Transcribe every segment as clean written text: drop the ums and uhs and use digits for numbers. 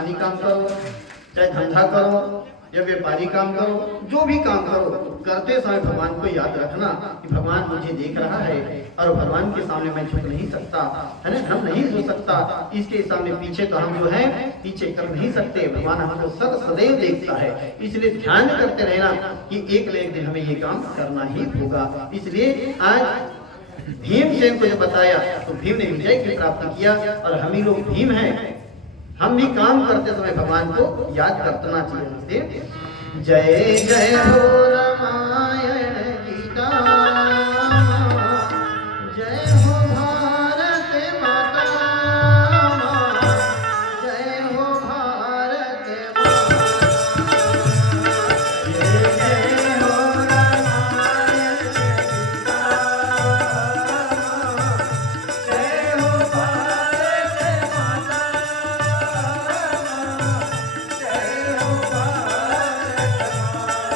किसानी काम करो, चाहे धंधा करो या व्यापारी काम करो, जो भी काम करो करते समय भगवान को याद रखना कि भगवान मुझे देख रहा है और भगवान के सामने मैं झुक नहीं सकता, है ना, हम नहीं हो सकता, इसके सामने पीछे तो हम जो है पीछे कर नहीं सकते, भगवान हमको सदैव देखता है। इसलिए ध्यान करते रहना कि एक न एक दिन हमें ये काम करना ही होगा। इसलिए आज भीमसेन को जब बताया तो भीम ने विजय की प्राप्ति किया और हम ही लोग भीम हैं, हम भी काम करते समय भगवान को याद करना चाहिए। जय जय हो रामायण गीता, जय हो भारत माता, जय हो भारत माता, जय जय हो रामायण गीता, जय हो भारत माता, जय हो भारत माता।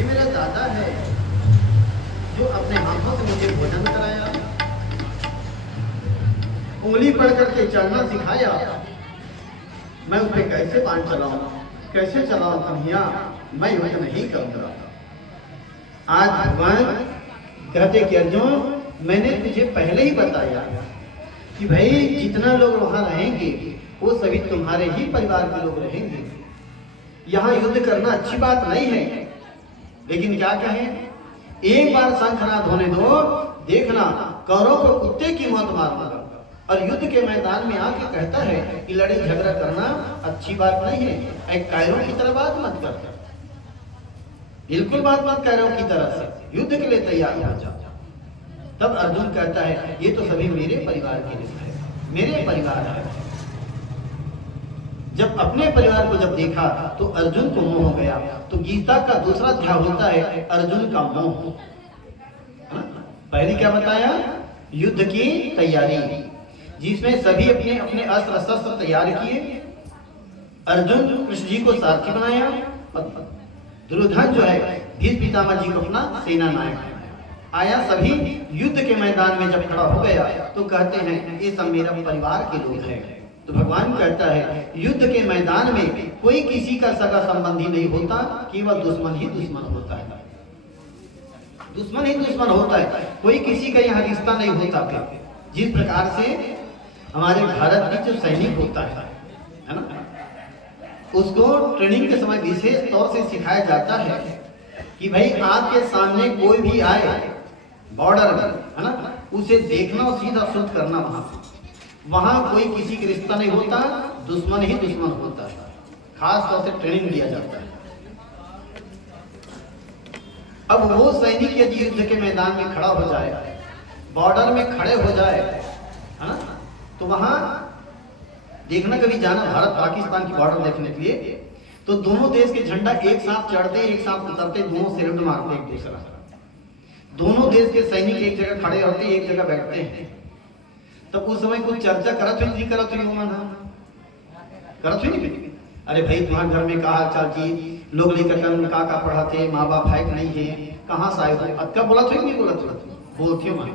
ये मेरा दादा है जो अपने हाथों से मुझे भोजन कराया, उंगली पढ़ करके चलना सिखाया। मैं उस पर कैसे बाण चलाऊं, कैसे चलाऊं कन्हैया, मैं युद्ध नहीं करूंगा। आज भगवान कहते कि अर्जुन, मैंने तुझे पहले ही बताया कि भाई जितना लोग वहां रहेंगे वो सभी तुम्हारे ही परिवार के लोग रहेंगे। यहाँ युद्ध करना अच्छी बात नहीं है, लेकिन क्या कहें, एक बार शंखनाद होने दो, देखना कौरवों को कुत्ते की मौत मारूंगा। और युद्ध के मैदान में आके कहता है कि लड़ाई झगड़ा करना अच्छी बात नहीं है। एक कायरों की तरह बात मत कर, बिल्कुल बात मत कायरों की तरह से, युद्ध के लिए तैयार हो जाओ। तब अर्जुन कहता है ये तो सभी मेरे परिवार के लोग हैं, मेरे परिवार है। जब अपने परिवार को जब देखा तो अर्जुन को मोह हो गया। तो गीता का दूसरा अध्याय होता है अर्जुन का मोह। पहले क्या बताया, युद्ध की तैयारी, जिसमें सभी अपने अपने अस्त्र शस्त्र तैयार किए। अर्जुन कृष्ण जी को सारथी बनाया, दुर्योधन जो है भीष्म पितामह जी को अपना सेना नायक आया। सभी युद्ध के मैदान में जब खड़ा हो गया तो कहते हैं ये सब मेरा परिवार के लोग हैं। तो भगवान कहता है युद्ध के मैदान में कोई किसी का सगा संबंधी नहीं होता, केवल दुश्मन ही दुश्मन होता है, दुश्मन ही दुश्मन होता है, कोई किसी का यहाँ रिश्ता नहीं होता। जिस प्रकार से हमारे भारत में जो सैनिक होता है ना, उसको ट्रेनिंग के समय विशेष तौर से सिखाया जाता है कि भाई आपके सामने कोई भी आए बॉर्डर में, है ना, उसे देखना और सीधा शूट करना। वहां कोई किसी का रिश्ता नहीं होता, दुश्मन ही दुश्मन होता है। खास तौर से ट्रेनिंग दिया जाता है। अब वो सैनिक यदि युद्ध के मैदान में खड़ा हो जाए, बॉर्डर में खड़े हो जाए, है ना, तो वहां देखना, कभी जाना भारत पाकिस्तान की बॉर्डर देखने के लिए, तो दोनों देश के झंडा एक साथ चढ़ते एक साथ उतरते, दोनों सिरट मारते एक दूसरा। दोनों देश के सैनिक एक जगह खड़े होते, एक जगह बैठते हैं। तब उस समय कुछ चर्चा करत हुई, करत हुई करत हुई नहीं। अरे भाई तुम्हारे घर में कहा चाल जी, लोग लेकर का पढ़ाते, माँ बाप है कि नहीं है, कहाँ से आए हो, अक्का बोला तो नहीं बोला, बोलते हो है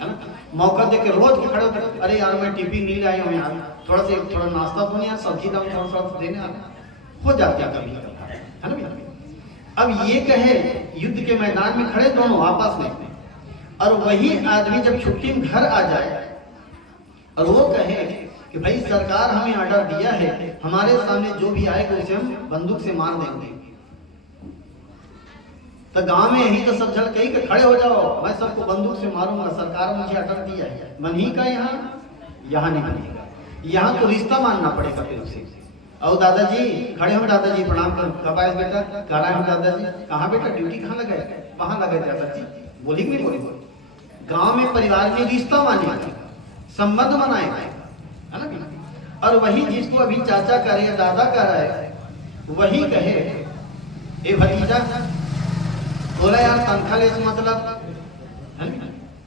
ना। मौका देके रोज के खड़े होते, अरे यार मैं टिफिन नहीं लाया हूँ यार, थोड़ा नाश्ता तो नहीं यार, सब्जी दाम थोड़ा देने हो जाता है कभी, है ना भैया। अब ये कहे युद्ध के मैदान में खड़े दोनों आपस में, और वही आदमी जब छुट्टी में घर आ जाए और वो कहे कि भाई सरकार हमें ऑर्डर दिया है, हमारे सामने जो भी आएगा उसे हम बंदूक से मार देंगे। तो गांव में यही तो सब जन कही कि खड़े हो जाओ, मैं सबको बंदूक से मारूंगा, सरकार मुझे ऑर्डर दिया है। मन ही का यहाँ नहीं बनेगा, यहाँ तो रिश्ता मानना पड़ेगा फिर उसे। और दादाजी खड़े हो, दादाजी प्रणाम कर, कब आए बेटा, कहाँ आए हो दादाजी, कहाँ बेटा ड्यूटी कहाँ लगाए, वहां लगाए दादाजी, बोली नहीं बोली। गांव में परिवार में रिश्ता मानेगा, संबंध बनाएगा, है ना। और वही जिसको अभी चाचा कह रहे, दादा कह रहा है, वही कहे ए भतीजा, बोला यार तनख्वाह ले मतलब,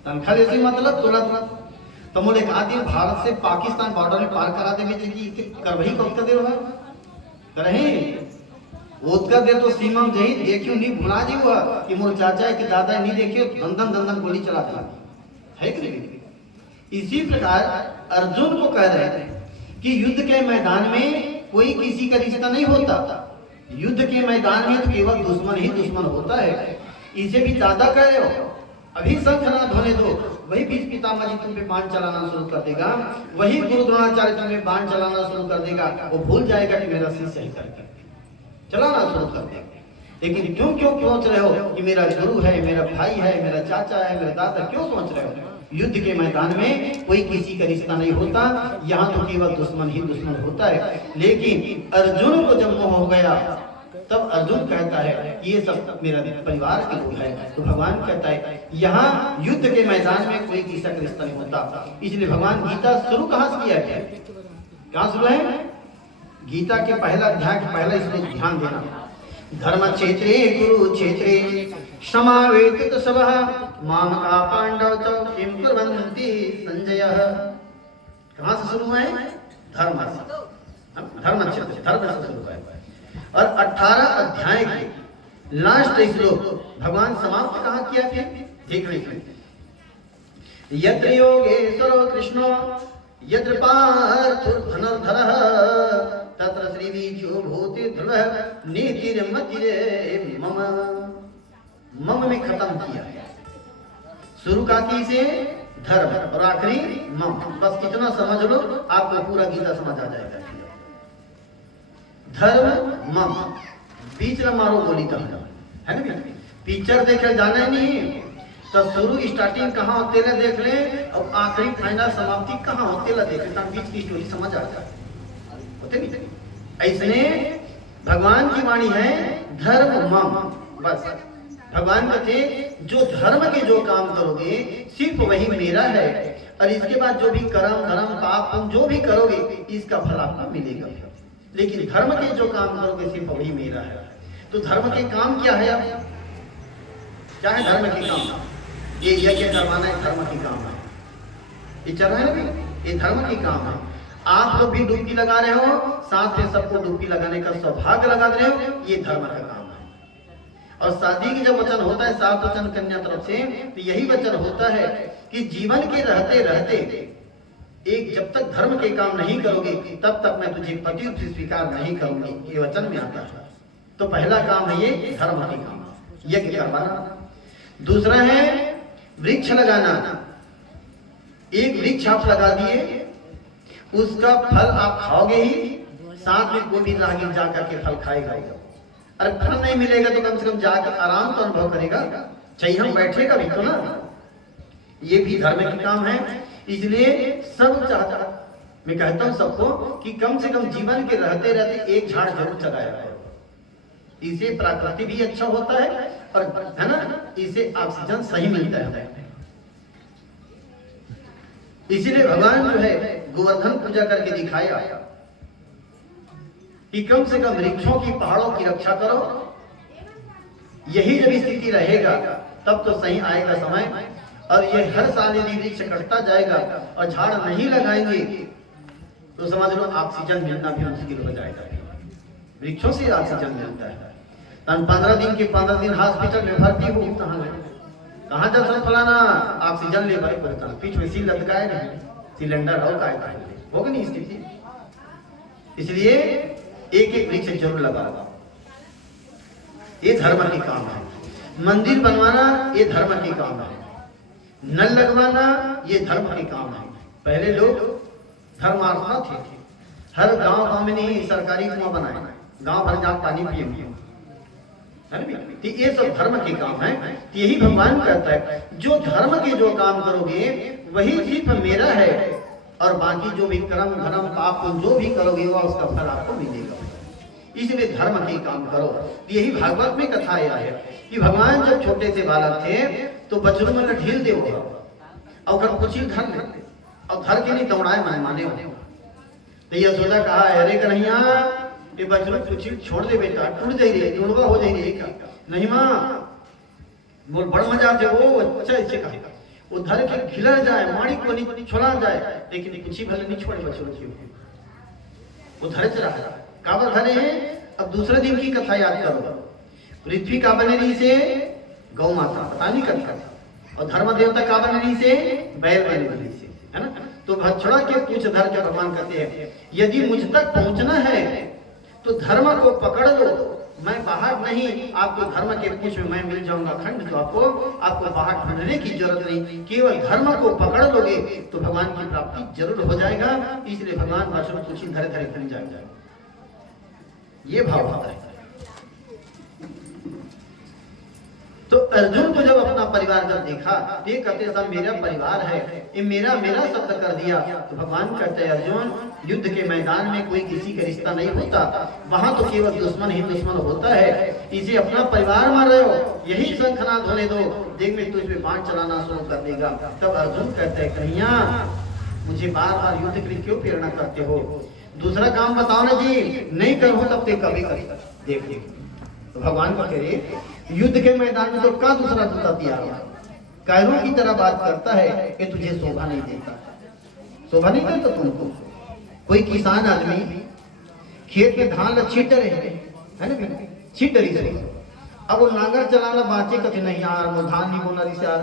तनख्वाह ले मतलब तुरंत तो मोले एक आदमी भारत से पाकिस्तान बॉर्डर में पार करा देवे चाहिए, कर वही कब कर दे रहे ओतका दे तो सीमा में जही देखियो नहीं भुला जी हुआ कि मोर चाचा है कि दादा नहीं देखियो, दंदन दंदन गोली चलाता है कि नहीं। इसी प्रकार अर्जुन को कह रहे थे कि युद्ध के मैदान में कोई किसी का रिश्ता नहीं होता, युद्ध के मैदान में तो केवल दुश्मन ही दुश्मन होता है। इसे भी दादा कह रहे हो, अभी शंखनाद होने दो, वही भीष्म पितामह जी तुम पे बाण चलाना शुरू कर देगा, वही गुरु द्रोणाचार्य तुम्हें बाण चलाना शुरू कर देगा। वो भूल जाएगा कि मेरा शिष्य है करके चलाना शुरू कर देगा। लेकिन क्यों सोच रहे हो कि मेरा गुरु है, मेरा भाई है, मेरा चाचा है, मेरा दादा, क्यों सोच रहे हो? युद्ध के मैदान में कोई किसी का रिश्ता नहीं होता, यहाँ तो केवल दुश्मन ही दुश्मन होता है। लेकिन अर्जुन को जब मोह हो गया तब अर्जुन कहता है ये सब मेरा परिवार के लोग है। तो भगवान कहता है यहाँ युद्ध के मैदान में कोई किसी का रिश्ता नहीं होता। इसलिए भगवान गीता शुरू कहाँ से किया गया, कहाँ शुरू है? गीता के पहला अध्याय के पहला इसमें ध्यान देना। धर्म क्षेत्रे कुरुक्षेत्रे समावेत सबः मामका पांडव च किं कुर्वन्ति संजय। कहाँ से शुरू है? धर्म से, धर्म क्षेत्र, धर्म से शुरू है। और 18 अध्याय के लास्ट श्लोक भगवान समाप्त कहाँ किया थे, देख लीजिए। यत्र योगेश्वरो कृष्णो यत्र पार्थो धनुर्धरः तत्र श्री बीजो भूति ध्रुवः नीतिर्मतिरे मम। मम में खत्म किया है, शुरू का की से धर्म और आखिरी मम। बस इतना समझ लो, आपको पूरा गीता समझ आ जाएगा। धर्म मम, बीच में मारो गोली कहाँ है ना। पिक्चर देखे जाना नहीं तो शुरू स्टार्टिंग कहाँ होते ला देख ले और आखिरी फाइनल समाप्ति कहाँ होते ला देख ले, तब बीच की स्टोरी समझ आ जाए होते नहीं। ऐसने भगवान की वाणी है धर्म मम। बस भगवान कहते जो धर्म के जो काम करोगे सिर्फ वही मेरा है, और इसके बाद जो भी कर्म धर्म पाप तुम जो भी करोगे इसका फल आपको मिलेगा। लेकिन धर्म के जो काम करोगे सिर्फ वही मेरा है। तो धर्म के काम क्या है? अब क्या है धर्म के काम? ये यज्ञ करवाना है, धर्म के काम है। ये चल रहा है ना, ये धर्म के काम है। आप लोग भी डुबकी लगा रहे हो, साथ में सबको डुबकी लगाने का सौभाग्य लगा रहे हो, ये धर्म का काम है। और शादी की जब वचन होता है 7 वचन कन्या तरफ से, तो यही वचन होता है कि जीवन के रहते रहते एक जब तक धर्म के काम नहीं करोगे तब तक मैं तुझे पति रूप से स्वीकार नहीं करूंगी, ये वचन में आता है। तो पहला काम है ये धर्म के काम, यज्ञ करवाना। दूसरा है वृक्ष लगाना। एक वृक्ष आप लगा दिए, उसका फल आप खाओगे ही, साथ में कोई भी राहगीर जाकर के फल खाएगा। अरे फल नहीं मिलेगा तो कम से कम जाकर आराम तो अनुभव करेगा, चाहिए हम बैठेगा भी तो ना। ये भी धर्म के काम है। इसलिए सब चाहता, मैं कहता हूं सबको कि कम से कम जीवन के रहते रहते एक झाड़ जरूर चलाया करो। इसे प्रकृति भी अच्छा होता है और है ना, इसे ऑक्सीजन सही मिलता है। इसीलिए भगवान जो है गोवर्धन पूजा करके दिखाया कि कम से कम वृक्षों की पहाड़ों की रक्षा करो। यही जब स्थिति रहेगा तब तो सही आएगा समय। और ये हर साल यदि वृक्ष कटता जाएगा और झाड़ नहीं लगाएंगे तो समझ लो ऑक्सीजन मिलना भी मुश्किल हो जाएगा। वृक्षों से ऑक्सीजन मिलता है। 15 दिन के 15 दिन हॉस्पिटल में भर्ती हो, कहाँ जब सब फलाना ऑक्सीजन ले भाई पड़ता, पीठ में सील लटकाए नहीं, सिलेंडर होगा नहीं स्थिति। इसलिए एक एक वृक्ष जरूर लगाओ, ये धर्म के काम है। मंदिर बनवाना ये धर्म के काम है। नल लगवाना ये धर्म के काम है। पहले लोग धर्मात्मा थे, हर गांव में नहीं सरकारी कुआं बनाए, गांव भर जाकर पानी पिए, तो ये सब धर्म के काम है। तो यही भगवान कहता है जो धर्म के जो काम करोगे वही सिर्फ मेरा है, और बाकी जो भी कर्म धर्म पाप जो भी करोगे वह उसका फल आपको मिलेगा। इसलिए धर्म के काम करो। यही भागवत में कथा आया है कि भगवान जब छोटे से बालक थे तो बच्चों में ढील दे और कुछ धर ले और धर के नहीं दौड़ाए मन माने हो। तो यशोदा कहा अरे कन्हैया ये बच्चों कुछ छोड़ दे बेटा, टूट जाइए टूटवा हो जाइए का नहीं माँ बोल बड़ मजा आते वो अच्छा इसे कहेगा वो धर के खिलर जाए माड़ी को नहीं छोड़ा जाए, लेकिन कुछ ही भले नहीं छोड़े बच्चों की वो धरे चला काबर धरे हैं। अब दूसरे दिन की कथा याद करो। पृथ्वी का बने रही से गौ माता पता नहीं कथा, और धर्म देवता का बने रही से बैल बने रही से, है ना। तो भक्षणा के पूछ धर के भगवान कहते हैं यदि मुझ तक पहुंचना है तो धर्म को पकड़ लो, मैं बाहर नहीं, आपको धर्म के पूछ में मैं मिल जाऊंगा खंड, तो आपको बाहर ढूंढने की जरूरत नहीं, केवल धर्म को पकड़ लोगे तो भगवान की प्राप्ति जरूर हो जाएगा। इसलिए भगवान भाषण पूछी धरे धरे खन जाएगा, ये भाव होता है। तो अर्जुन को जब अपना परिवार जब देखा तो ये कहते सब मेरा परिवार है, ये मेरा शब्द कर दिया। तो भगवान कहते हैं अर्जुन युद्ध के मैदान में कोई किसी का रिश्ता नहीं होता, वहां तो केवल दुश्मन ही दुश्मन होता है। इसे अपना परिवार मान रहे हो, यही शंखनाद होने दो, देख में तो इसमें बाण चलाना शुरू कर देगा। तब अर्जुन कहते हैं कन्हैया मुझे बार बार युद्ध के लिए क्यों प्रेरणा करते हो, दूसरा काम बताओ ना जी, नहीं करो तब ते कभी कर देख। तो भगवान को कह रहे युद्ध के मैदान में तो का दूसरा दूता तैयार है, कायरों की तरह बात करता है कि तुझे शोभा नहीं देता, शोभा नहीं देता तुमको। कोई किसान आदमी खेत में धान छीट रहे हैं, है ना, छीट रही से अब वो नांगर चलाना बाँचे कथे नहीं यार, वो धान नहीं बोना रही यार,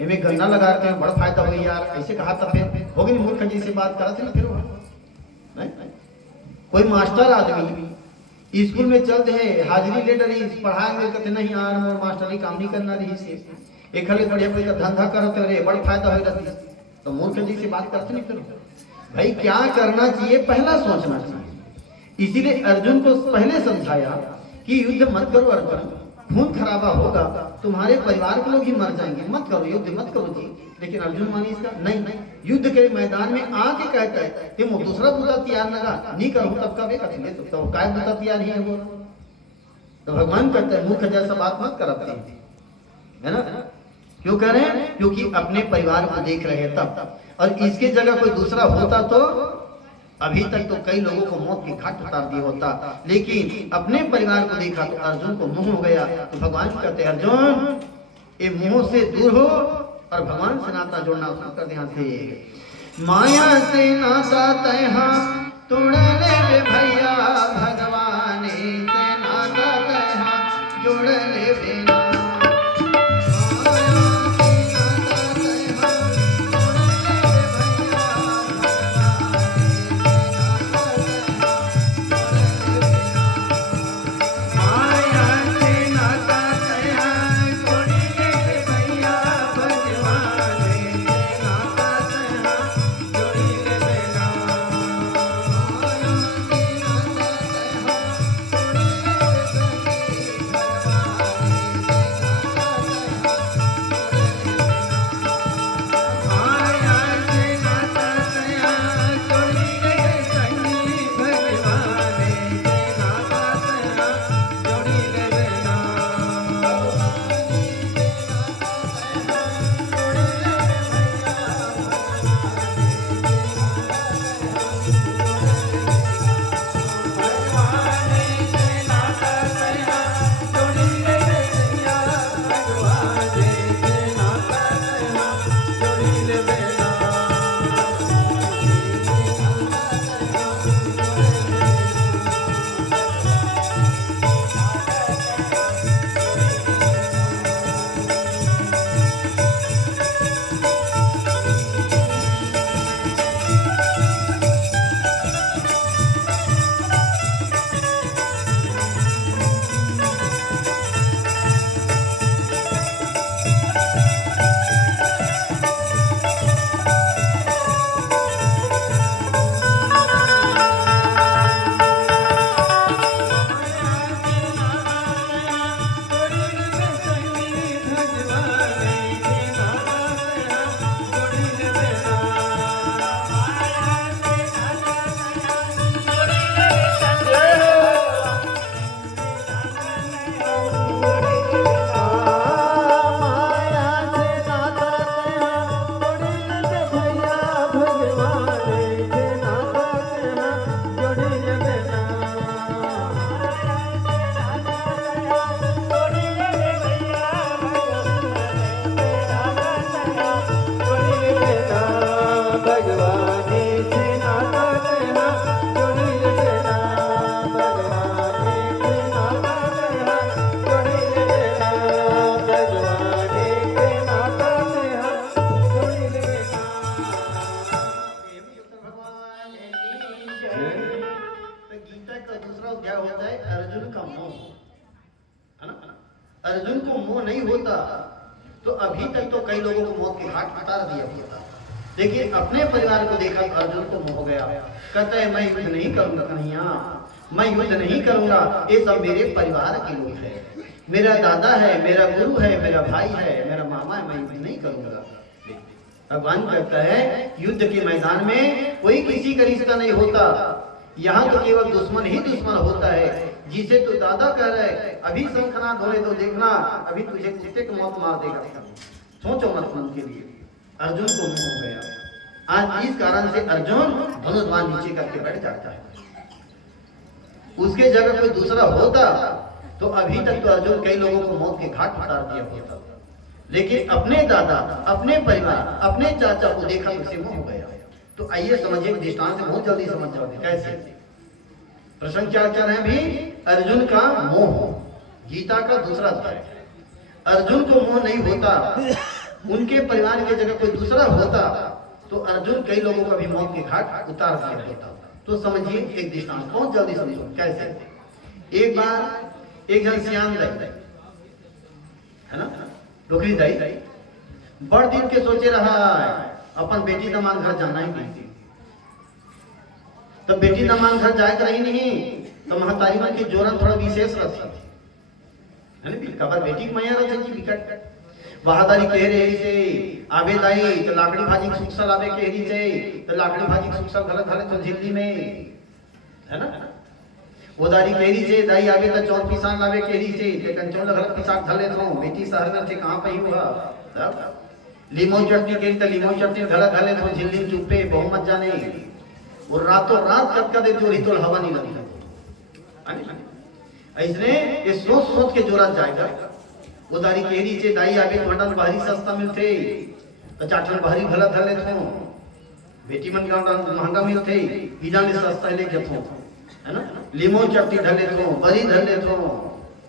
इनमें गन्ना लगा के बड़ा फायदा हो यार, ऐसे कहा था फिर होगी नहीं, मूर्ख जी से बात करा थे ना फिर नहीं? कोई मास्टर आदमी स्कूल में चलते हैं, हाजिरी ले डरी पढ़ाएंगे कहते नहीं यार, मोर मास्टरी काम नहीं करना रही से एक हले बढ़िया बढ़िया धंधा करते रहे, बड़ा फायदा हो जाती, तो मूर्ख जी से बात करते नहीं फिर भाई क्या करना चाहिए पहला सोचना चाहिए। इसीलिए अर्जुन को पहले समझाया कि युद्ध मत करो अर्जुन, खून खराबा होगा, तुम्हारे परिवार के लोग ही मर जाएंगे, मत करो युद्ध मत करो जी। लेकिन अर्जुन मानी इसका नहीं, युद्ध के मैदान में आके कहता है कि मैं दूसरा बुता तैयार लगा नहीं करूँ तब का वे कथले तो काय बुता तैयार ही है वो, तो भगवान कहते हैं मूर्ख जैसा बात मत करते है ना। क्यों कह रहे हैं? क्योंकि अपने परिवार को देख रहे हैं तब, और इसके जगह कोई दूसरा होता तो अभी तक तो कई लोगों को मौत की घाट उतार दी होता, लेकिन अपने परिवार को देखा तो अर्जुन को मोह हो गया। तो भगवान कहते हैं अर्जुन ये मोह से दूर हो और भगवान से नाता जोड़ना शुरू कर ध्यान से। माया से नाता तैहा तोड़ ले भैया, भगवान से नाता तैहा जोड़ ले बेना। अर्जुन को मोह नहीं होता तो अभी तक तो कई लोगों को मौत के घाट उतार दिया होता, लेकिन अपने परिवार को देखा तो अर्जुन को मोह गया। कहता है मैं युद्ध नहीं करूंगा कन्हैया, मैं युद्ध नहीं करूंगा, ये सब मेरे परिवार के लोग हैं, मेरा दादा है, मेरा गुरु है, मेरा भाई है, मेरा मामा है, मैं युद्ध नहीं करूंगा। भगवान कहता है युद्ध के मैदान में कोई किसी का रिश्ता नहीं होता, यहाँ तो केवल दुश्मन ही दुश्मन होता है। जिसे तो दादा कह रहे अभी शंखनाद होने दो देखना, अभी तुझे कुत्ते को मौत मार देगा, सोचो मत मन के लिए। अर्जुन को मोह हो गया। आज इस कारण से अर्जुन धनुर्बाण नीचे करके बैठ जाता है। उसके जगह कोई दूसरा होता तो अभी तक तो अर्जुन कई लोगों को मौत के घाट उतार दिया होता, लेकिन अपने दादा, अपने परिवार, अपने चाचा को देखा तो उसे मोह हो गया। तो आइए समझिए, दृष्टांत से बहुत जल्दी समझ जाओगे कैसे। प्रसंग क्या क्या है भी अर्जुन का मोह। गीता का दूसरा अध्याय। अर्जुन को मोह नहीं होता, उनके परिवार की जगह कोई दूसरा होता तो अर्जुन कई लोगों का भी मौत के घाट उतार दिया होता। तो समझिए एक दृष्टांत, बहुत जल्दी समझो कैसे। एक बार एक जन सियान दाई है ना, डोकरी दाई बड़ दिन के सोचे रहा अपन बेटी दमान घर जाना ही नहीं। तब बेटी दमान घर जाए रही नहीं तो महतारी मन की जोरन थोड़ा विशेष रहती है ना, कबर बेटी मैया रहती विकट बहादुरी कह रही से आबे दाई तो लाकड़ी भाजी सुखसल आबे कह रही से तो लाकड़ी भाजी सुखसल घरे घरे तो झिल्ली में है ना, ओदारी कह रही से दाई आबे तो चौर पिसान लावे कह रही से ते कंचौल घर पिसाक धले तो बेटी शहर में थे कहां पे हुआ। तब लीमो चटनी कह तो लीमो चटनी घरे घरे तो झिल्ली चुपे बहु मत जाने और रातों रात कब कदे जोरी तो हवा नहीं लगती। ऐसने ये सोच सोच के जोरा जाएगा। उदारी केरी से दाई आगे मंडल भारी सस्ता मिलते तो चाटन भारी भला धले थो बेटी मन का महंगा मिलते इजा ने सस्ता ले के थो है ना, लीमो चटनी धले थो बरी धले थो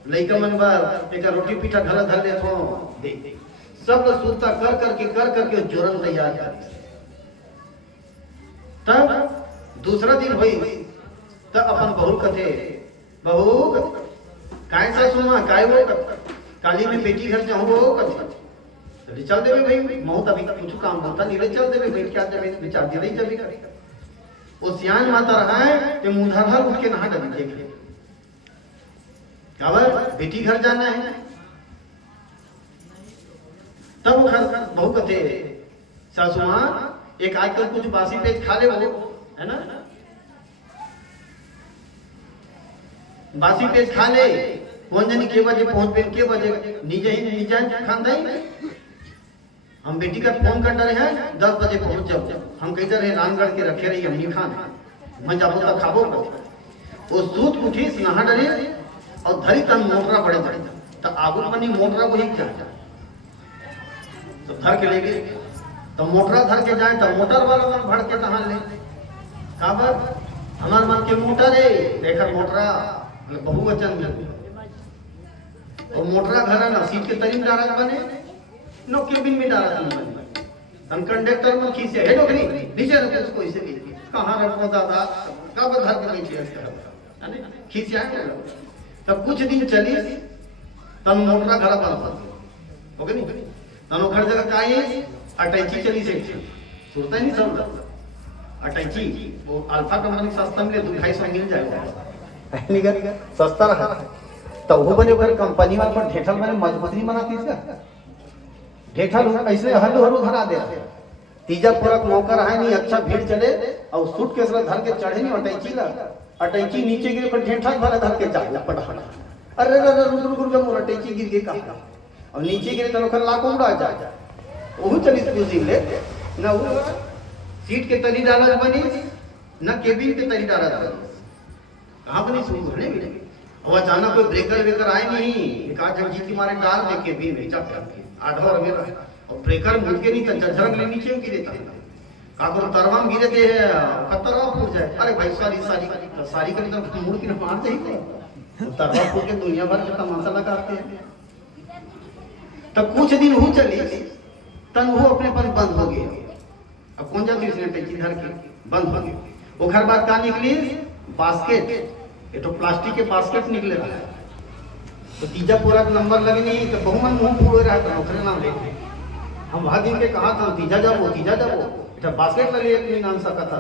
लइका मन बार एक रोटी पीठा धला धले थो दे सब सूता कर करके जोरन तैयार कर। तब दूसरा दिन हुई तब अपन बहू कथे बहू काय सा सुना काय वो काली में बेटी घर जाऊं वो कथे चल देवे भाई मऊ तभी कुछ काम होता नहीं चल देवे बेट क्या देवे विचार दे नहीं चली करे वो सियान माता रहा है कि मुंधर उठ के नहा डबी देखे खबर बेटी घर जाना है। तब वो घर बहू कथे सासू मां एक आजकल कुछ बासी पेज खा ले वो है ना, बासी पेज खा ले कौन जानी के बजे पहुंच पे के बजे निजे खान दई हम बेटी का फोन कर रहे हैं 10 बजे पहुंच जाओ हम कह रहे रामगढ़ के रखे रही अम्मी खान मैं जाबो तक खाबो वो सूत उठी नहा डरे और धरी तन मोटरा बड़े बड़े तो आगू बनी मोटरा वही क्या तो धर के ले गए तो मोटरा धर के जाए तो मोटर वाला मन भड़ के तहां ले खबर हमार मन के मोटर है देखर मोटरा बहुवचन में और मोटरा घर ना सीट के तरीम डारत बने नो केबिन में डारत बने हम कंडक्टर में खींचे हे नौकरी नीचे रखो उसको इसे भी कहां रखो दादा कब घर के नीचे है ना खींचे आए तब कुछ दिन चली तब मोटरा घर बंद हो गई नहीं तनो घर जगह काई अटैची चली से सुनता नहीं सब अटैची वो अल्फा कंपनी सस्ता में 250 मिल जाएगा नहीं सस्ता रहा तो वो बने पर कंपनी वाला पर ढेठल मैंने मजबूती बनाती इसका ढेठल ऐसे हल्लू हल्लू धरा दे तीजा पूरक नौकर है नहीं अच्छा भीड़ चले और सूट के साथ धर के चढ़े नहीं अटैची ला अटैची नीचे गिरे पर ढेठल भरा धर के जाए पड़ा अरे रुक मोर अटैची गिर गई कहां और नीचे गिरे तो लोग लाखों उड़ा जाए वो चली कुर्सी ले ना वो सीट के तली डाला बनी ना केबिन के तली डाला बनी कहां बनी सुन घुड़ने भी और अचानक कोई ब्रेकर वेकर आए नहीं कहा जगजीत की मारे डाल दे के भी बेचा आधा और मेरा और ब्रेकर मुड़ के नहीं था झरझरक ले नीचे गिरे था काकर तरवाम गिरे थे खतरा फूट जाए अरे भाई सारी कर तो मुड़ के मार चाहिए तरवा फूट के दुनिया भर का तमाशा लगाते हैं। तब कुछ दिन हो चली तन वो अपने पर बंद हो गया। अब कौन जाती उसने टैची घर के बंद हो गई वो घर बात का निकली बास्केट ये तो प्लास्टिक के बास्केट निकले रहा है तो तीजा पूरा नंबर लगे नहीं तो बहुमन मुंह फूल रहा था नौकरी नाम लेते हम वहां दिन के कहा था तीजा जाबो इतना बास्केट लगे एक नहीं नाम सका था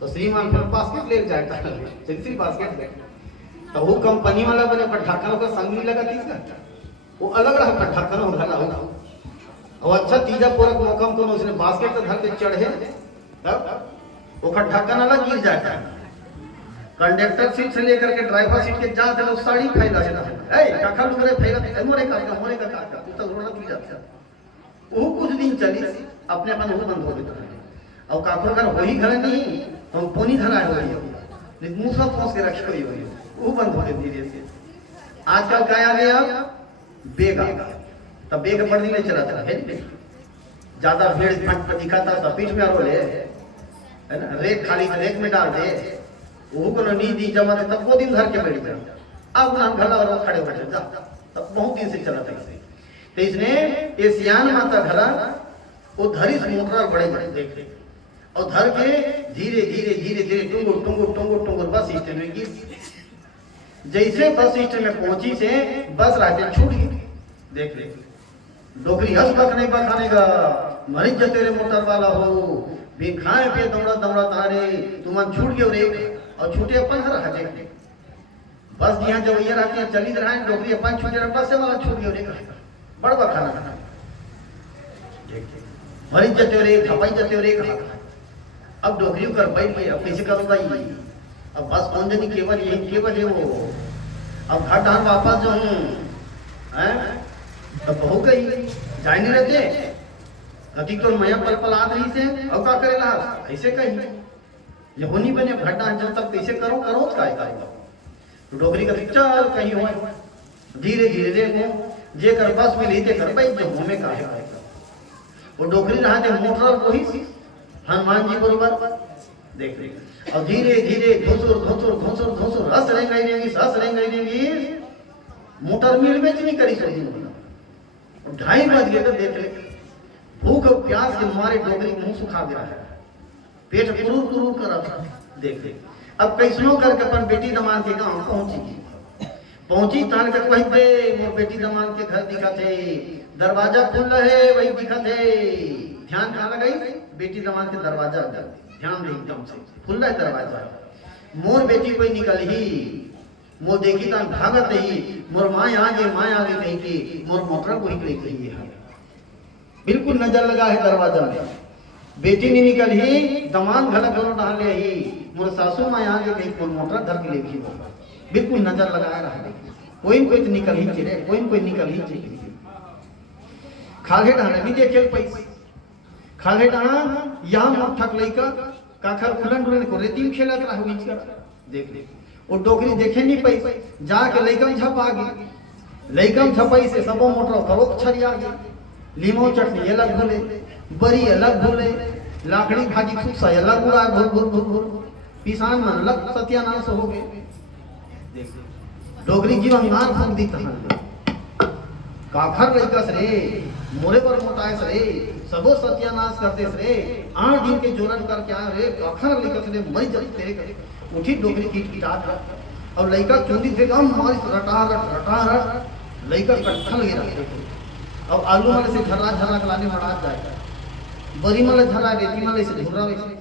तो श्रीमान फिर बास्केट ले जाता सिर्फ बास्केट ले तो वो कंपनी वाला बने पटाखा का संग नहीं लगा तीसरा वो अलग रहा पटाखा हो भला होगा और अच्छा तीजा पूरा मौकम को उसने बास्केट धर के चढ़े तब वो ढक्कन अलग गिर जाता है कंडक्टर सीट से लेकर के ड्राइवर सीट के जहां तक साड़ी फैला है ए काका लोग रे फैला मोरे का तू तो रोना की जाता वो कुछ दिन चली अपने अपन वो बंद हो गया और काकर घर वही घर नहीं तो पोनी धरा है वही लेकिन मुंह सब फंस के रखी हुई है वो बंद हो गई धीरे से। आजकल क्या आ गया बेग आ गया तब बेग पड़ नहीं चला था है ज्यादा भीड़ फट दिखाता था पीठ में रोले है ना रेक खाली रेक में डाल दे वो को नी दी जमा दे तब वो दिन धर के बैठ जाए अब नाम घला और खड़े हो गए जा। तब बहुत दिन से चला था इसे, तो इसने ये सियान माता घला वो धरी से मोटर बड़े बड़े देख रहे और धर के धीरे धीरे धीरे धीरे टुंगुर टुंगुर टुंगुर टुंगुर बस स्टैंड में गिर। जैसे बस स्टैंड में पहुंची से बस रास्ते छूट गई। देख ले डोकरी हंस बक नहीं बखाने का मरीज जो तेरे मोटर वाला हो भी खाए पे दौड़ा दौड़ा तारे तुम छूट गए रे और छूटे अपन हर हटे बस यहाँ जब ये रहती है चली रहा है डोकरी अपन छूटे बस से वाला छूट गए रे बड़ बखाना मरीज जते रे खपाई जते रे अब डोकरी कर बैठ गई। अब कैसे करूँ भाई, अब बस कौन जनी केवल यही केवल है वो। अब घर डाल वापस जो हूँ तब हो गई जाए नहीं रहते कति तो मया पल पल आ रही से अब का करेला ऐसे कही ये होनी बने घर डाल जब तब कैसे करो करो का तो डोकरी का चल कहीं हो धीरे धीरे देखो जे कर बस में लेते कर भाई जो घूमे का है वो डोकरी रहा थे मोटर वही हनुमान जी बरोबर देख रहे और धीरे धीरे घुसुर घुसुर घुसुर घुसुर हंस रहेंगी मोटर मिल में नहीं करी सोची 2:30 बज गए तो देख ले भूख और प्यास के मारे डोकरी मुंह सुखा गया है पेट कुरूर कुरूर कर रहा देख ले। अब कैसनो करके अपन बेटी दमान के गांव पहुंची तान के वही पे मोर बेटी दमान के घर दिखा थे दरवाजा खुल है वही दिखा थे ध्यान कहाँ लगाई बेटी दमान के दरवाजा ध्यान दे एकदम से खुला है दरवाजा मोर बेटी कोई निकल ही मोर देखी तान भागत ही मोर माँ आगे कहीं की मोर मोटर को ही कही है बिल्कुल नजर लगा है दरवाजा में बेटी नहीं निकल ही दमान घला घरों डाले ही मोर सासू माँ आगे कहीं मोर मोटर धर के लेगी बिल्कुल नजर लगाया रहा कोई तो निकल ही चिरे कोई निकल ही चिरे खाले डाले नहीं देखे पैसे खाले डाना यहाँ मोट ठक लइका काखर उलन डुलन को रेती में खेला रहा बीच का देख ले वो डोकरी देखे नहीं पैसे जाके लइकम झपा गई लइकम झपाई से सबो मोटर करो छरिया गई लीमो चटनी अलग भूले बरी अलग भूले लाकड़ी भाजी खुसा अलग उड़ा भूल भूल भूल भूल पिसान में अलग सत्यानाश हो गए डोगरी जीवन नार फूक दी तहन काखर लइकस रे मोरे पर मोटाएस रे सबो सत्यानाश करते रे 8 दिन के जोरन करके आ रे काखर लइकस रे मर जब तेरे करे उठी डोगरी कीट और लइका चुंदी से गम मारी रटा लइका कट्ठल गिरा और आलू वाले से झरा झरा लाने मड़ा जाए बरी वाले झरा रेती वाले से झुरा वैसे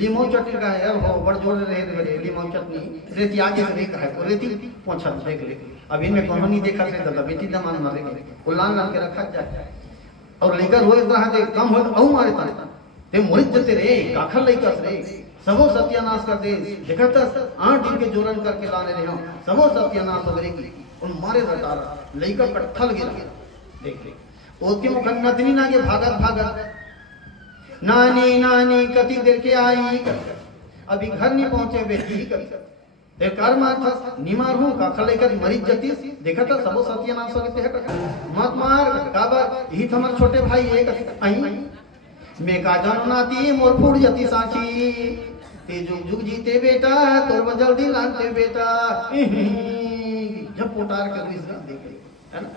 लीमो चटनी का है हो बड़ जोर रहे लीमो चटनी रेती आगे से देखा है रेती पहुंचा देख ले अब इनमें कौन नहीं देखा थे दादा बेटी दमान मारे वो लान लान के रखा जाए और लेकर रोज रहा थे कम हो औ मारे तारे ते मोरित जते रे काखर लेकर रे सबो सत्यानाश कर दे देखत 8 दिन के जोरन करके लाने रे हम सबो सत्यानाश हो गई उन मारे रटारा लेकर कट्ठल गिरा देख ले ओके मुखन नतनी नागे भागत नानी नानी कति देर के आई अभी घर नहीं पहुंचे बेटी ही कर ते कर मार था निमार हूं का खले कर मरीज जतीस देखा था सबो सत्यानाश हो गए मत मार काबर ही हमर छोटे भाई एक आई मैं का जानो नाती मोर फूट जती साची ते जुग जुग जीते बेटा तोर जल्दी लानते बेटा जब पोटार के रिस देख है ना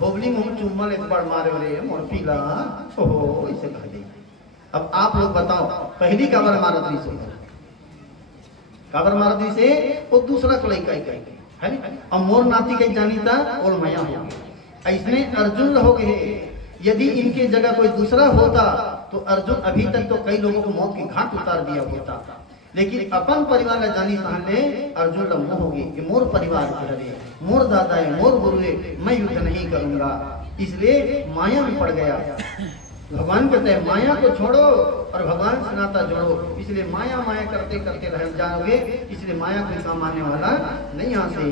बोबली मुंह चुम्मा ले बड़ मारे रे मोर पीला ओहो ऐसे कह दे। अब आप लोग बताओ पहली काबर मारत रही सो काबर मारत रही से वो दूसरा को लइका है अब मोर नाती के जानी था और मया हो गया ऐसने अर्जुन हो गए यदि इनके जगह कोई दूसरा होता तो अर्जुन अभी तक तो कई लोगों को मौत की घाट उतार दिया होता लेकिन अपन परिवार का जानी सामने अर्जुन लम्हा होगी कि मोर परिवार है मोर दादा है मोर गुरु है मैं युद्ध नहीं करूंगा इसलिए माया में पड़ गया। भगवान कहते हैं माया को छोड़ो और भगवान से नाता जोड़ो इसलिए माया माया करते करते रह जाओगे इसलिए माया कोई काम आने वाला नहीं। यहाँ से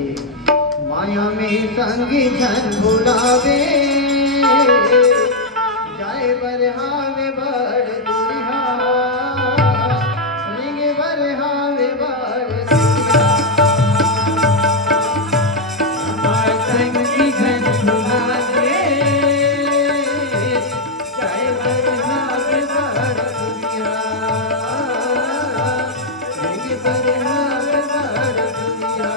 माया में संगी जन भुलावे जाए बरहावे बड़ दुरिहा रिंग बरहावे बड़ संगी जन भुलावे जाए बरहावे बड़ दुरिहा रिंग बरहावे बड़ दुरिहा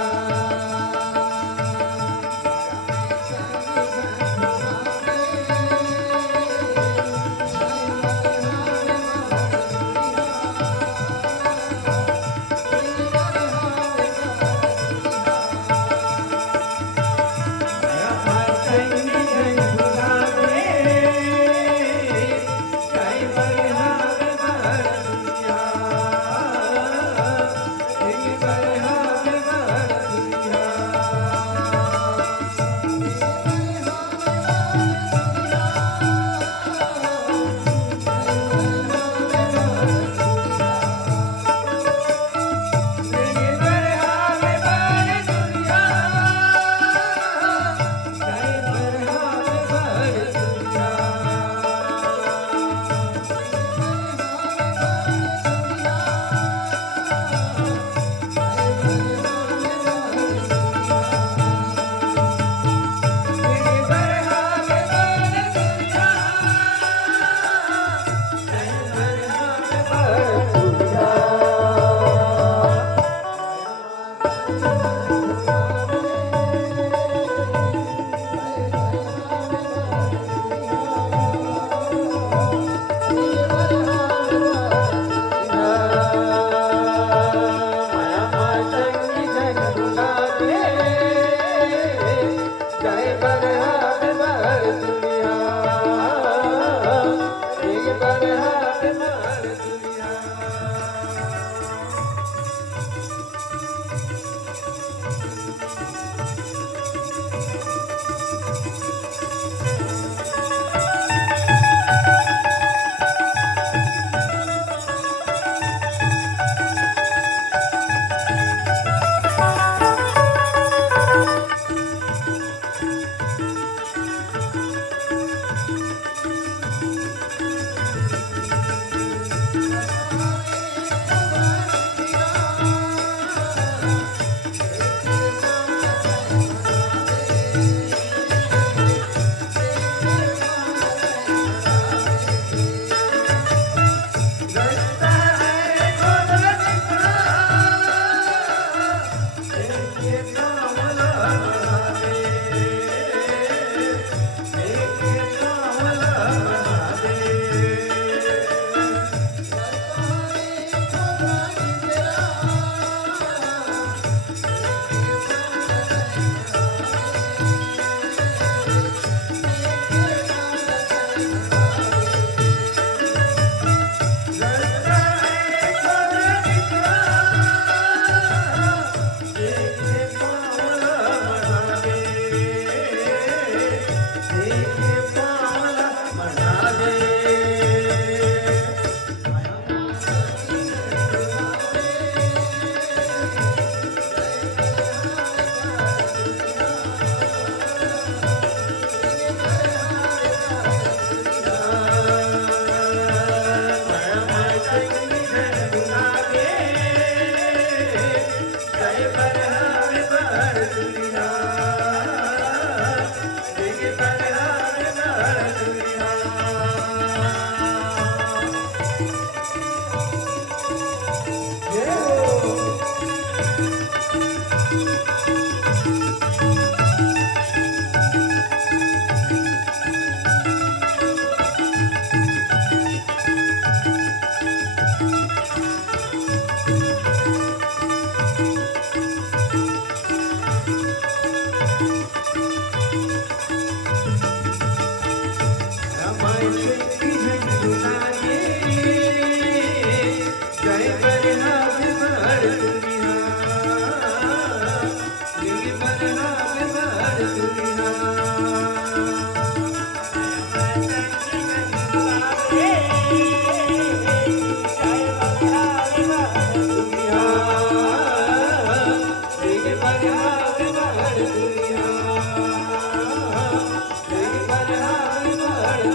आज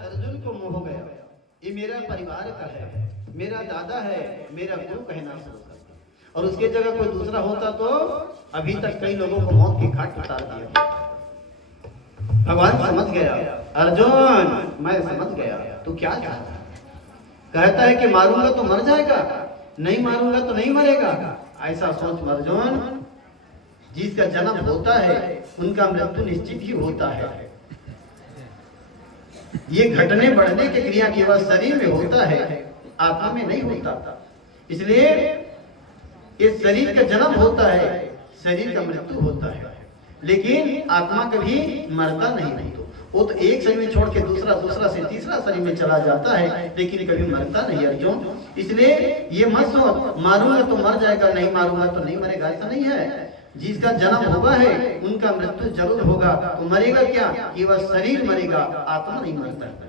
अर्जुन को मोह हो गया, ये मेरा परिवार का है, मेरा दादा है, मेरा गुरु कहना शुरू कर दिया। और उसके जगह कोई दूसरा होता तो अभी तक कई लोगों को मौत की घाट उतार दिया। भगवान समझ गया, अर्जुन मैं समझ गया तू क्या चाहता है। कहता है कि मारूंगा तो मर जाएगा, नहीं मारूंगा तो नहीं मरेगा। ऐसा सोच अर्जुन, जिसका जन्म होता है उनका मृत्यु निश्चित ही होता है। ये घटने बढ़ने की क्रिया केवल शरीर में होता है, आत्मा में नहीं होता। इसलिए इस शरीर का जन्म होता है, शरीर का मृत्यु होता है, लेकिन आत्मा कभी मरता नहीं। वो तो एक शरीर में छोड़ के दूसरा से तीसरा शरीर में चला जाता है, लेकिन कभी मरता नहीं अर्जुन। इसलिए ये मत सोच मारूंगा तो मर जाएगा, नहीं मारूंगा तो नहीं मरेगा, ऐसा नहीं है। जिसका जन्म हुआ है उनका मृत्यु जरूर होगा। तो मरेगा क्या, केवल शरीर मरेगा, आत्मा नहीं मरता।